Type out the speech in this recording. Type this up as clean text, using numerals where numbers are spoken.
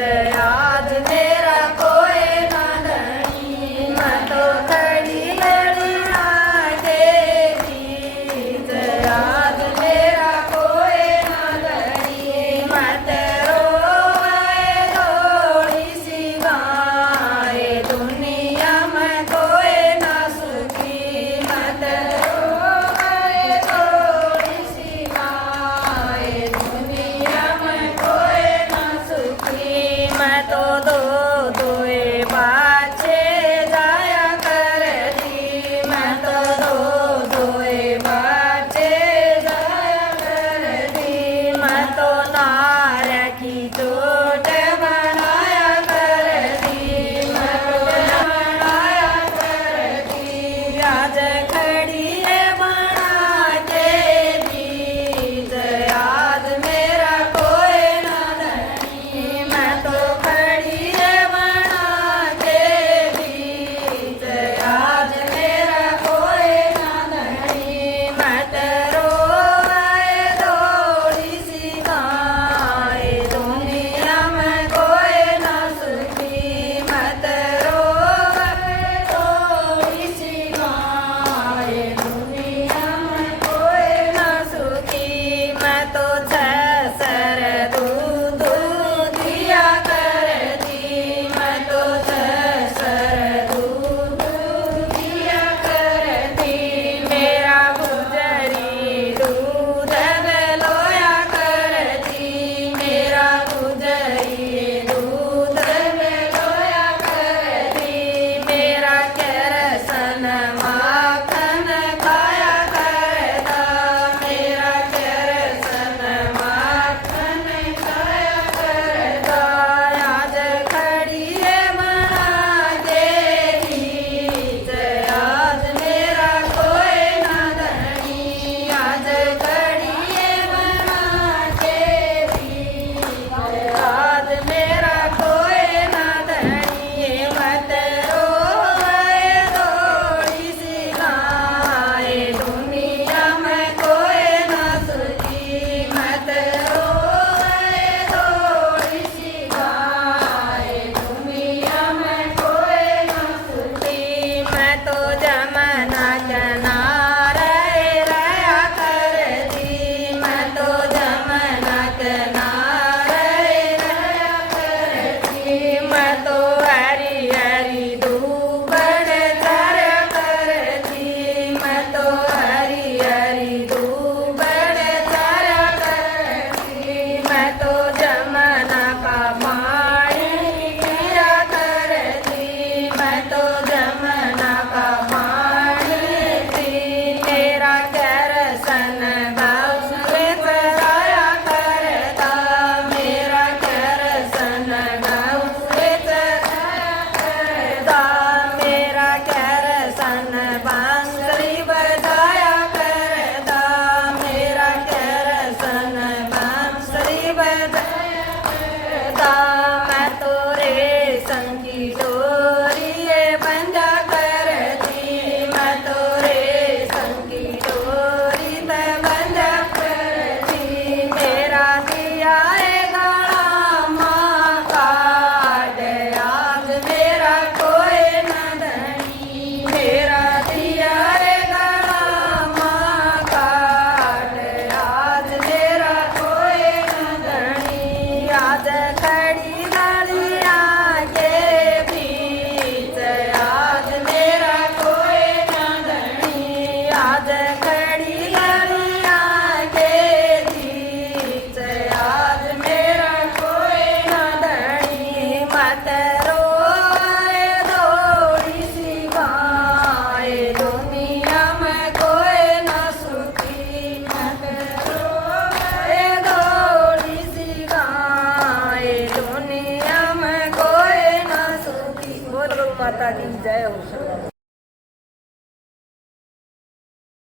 आज मेरा कोई ना धनी, मैं तो खड़ी लड़ी आगे बीच। आज मेरा कोई ना धनी, मत रोए थोड़ी सी गाए, दुनिया में कोई ना सुखी। मत रोए थोड़ी सी गाए, दुनिया में कोई ना सुखी। मैं तो दो दोए बाछे जाया करती, मैं तो दो दोए बाछे जाया करती। मैं तो नार की चोट बनाया करती, मैं तो बनाया करती। आज खड़ी है बना के बीच, आज मेरा कोई ना धनी, मैं तो खड़ी है बना के बीच। आज मेरा कोई ना धनी, मत रोए थोड़ी सी गाए, दुनिया में कोई ना सुखी। मत रोए थोड़ी सी गाए, दुनिया में कोई ना सुखी। मैं तो छसर दूध दिया करती, मैं तो छसर दूध दिया करती। मेरा गुजरी दूध बेलोया करती, मेरा गुजरी दूध बेलोया करती। मेरा केरसन माखन खाया करता, मेरा केरसन माखन खाया करता। आज खड़ी है बना के बीच, आज मेरा कोई ना धनी, आज खड़ी है बना के बीच। आज मेरा कोई ना धनी, मत रोए थोड़ी सी गाए, दुनिया में कोई ना सुखी। मत रोए थोड़ी सी गाए, दुनिया में कोई ना सुखी। मैं तो जमना किनारे रहा करती, मैं तो जमना किनारे रहा करती। मैं तो हरी हरी दूबड़ चरा करती, मैं तो हरी हरी दूबड़ चरा करती। मैं तो जमना का पानी पिया करती, मैं तो जमना का पानी पी। मेरा केरसन गौरे चराया करता, मेरा केरसन गौरे चराया करता। मेरा केरसन बांसुरी बजाया करता, मेरा केरसन बांसुरी बजाया करता। मैं तो रेशम की डोरी बंधा करती, मैं तो रेशम की डोरी बंधा करती। मेरा दिया है गला माँ काट, आज मेरा कोई ना धनी, मेरा दिया है गला माँ काट, आज मेरा कोई ना धनी। आज खड़ी गलिया के बीच, आज मेरा कोई ना धनी, आज खड़ी गलिया के बीच। आज मेरा कोई ना धनी, मत रोए थोड़ी सी गाए, दुनिया में कोई ना सुखी। मत रोए थोड़ी सी गाए, दुनिया में कोई ना सुखी। बोलो माता की जय हो।